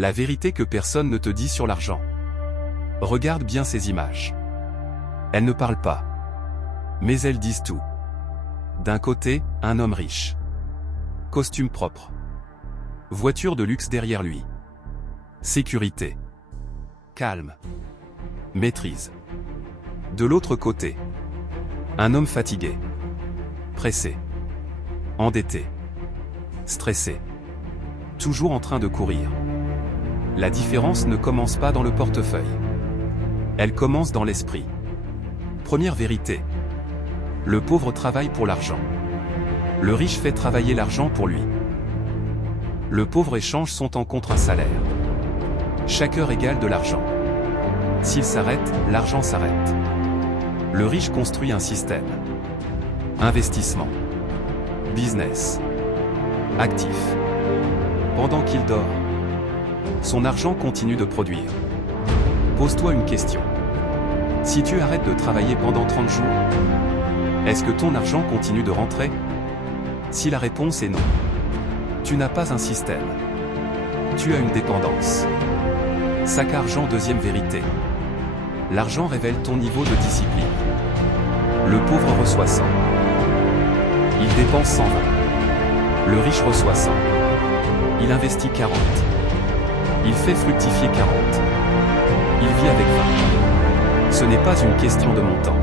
La vérité que personne ne te dit sur l'argent. Regarde bien ces images. Elles ne parlent pas. Mais elles disent tout. D'un côté, un homme riche. Costume propre. Voiture de luxe derrière lui. Sécurité. Calme. Maîtrise. De l'autre côté. Un homme fatigué. Pressé. Endetté. Stressé. Toujours en train de courir. La différence ne commence pas dans le portefeuille. Elle commence dans l'esprit. Première vérité. Le pauvre travaille pour l'argent. Le riche fait travailler l'argent pour lui. Le pauvre échange son temps contre un salaire. Chaque heure égale de l'argent. S'il s'arrête, l'argent s'arrête. Le riche construit un système. Investissement. Business. Actif. Pendant qu'il dort, son argent continue de produire. Pose-toi une question. Si tu arrêtes de travailler pendant 30 jours, est-ce que ton argent continue de rentrer? Si la réponse est non, tu n'as pas un système. Tu as une dépendance. Sac argent. Deuxième vérité. L'argent révèle ton niveau de discipline. Le pauvre reçoit 100. Il dépense 120. Le riche reçoit 100. Il investit 40. Il fait fructifier 40. Il vit avec 20. Ce n'est pas une question de montant.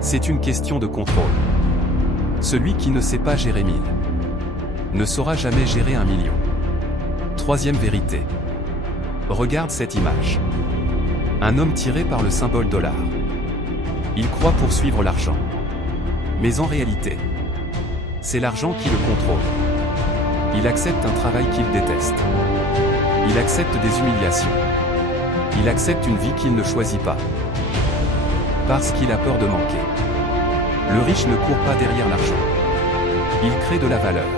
C'est une question de contrôle. Celui qui ne sait pas gérer 1000 ne saura jamais gérer 1 million. Troisième vérité. Regarde cette image. Un homme tiré par le symbole dollar. Il croit poursuivre l'argent. Mais en réalité, c'est l'argent qui le contrôle. Il accepte un travail qu'il déteste. Il accepte des humiliations. Il accepte une vie qu'il ne choisit pas. Parce qu'il a peur de manquer. Le riche ne court pas derrière l'argent. Il crée de la valeur.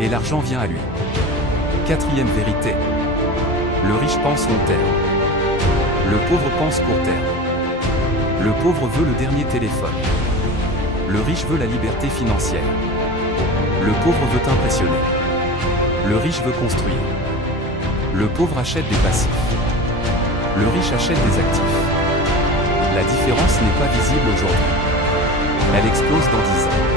Et l'argent vient à lui. Quatrième vérité. Le riche pense long terme. Le pauvre pense court terme. Le pauvre veut le dernier téléphone. Le riche veut la liberté financière. Le pauvre veut impressionner. Le riche veut construire. Le pauvre achète des passifs. Le riche achète des actifs. La différence n'est pas visible aujourd'hui. Elle explose dans 10 ans.